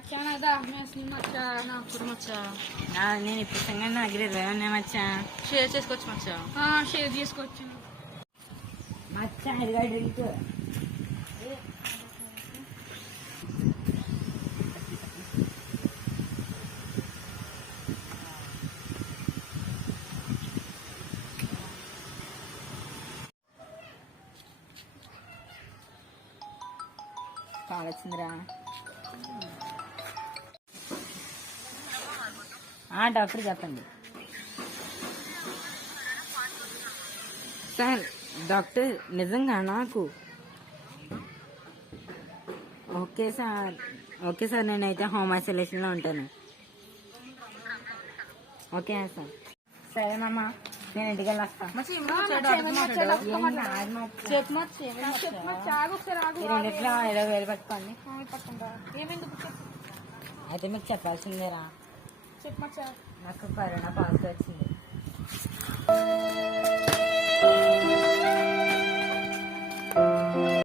మచ్చా నాదా మేస్ని మచ్చా నాగపూర్ మచ్చా. నేను ఇప్పుడు సంగతి నా దగ్గర 20 ఉన్నాయి మచ్చా. షేర్ చేసుకోవచ్చు మచ్చా. షేర్ చేసుకోవచ్చు మచ్చా. ఇదిగా డ్రింక్. కాల్ వచ్చిందిరా. డాక్టర్ చెప్పండి. సార్ డాక్టర్ నిజంగా నాకు ఓకే సార్ నేనైతే హోమ్ ఐసోలేషన్లో ఉంటాను. Okay sir. సరేనమ్మా నేను ఇంటికి వెళ్ళొస్తా. రెండిట్లో 20,000 పట్టుకోండి. అయితే మీకు చెప్పాల్సిందేరా, చెప్పమచ్చా. నాకు కరోనా పాజిటివ్ వచ్చింది.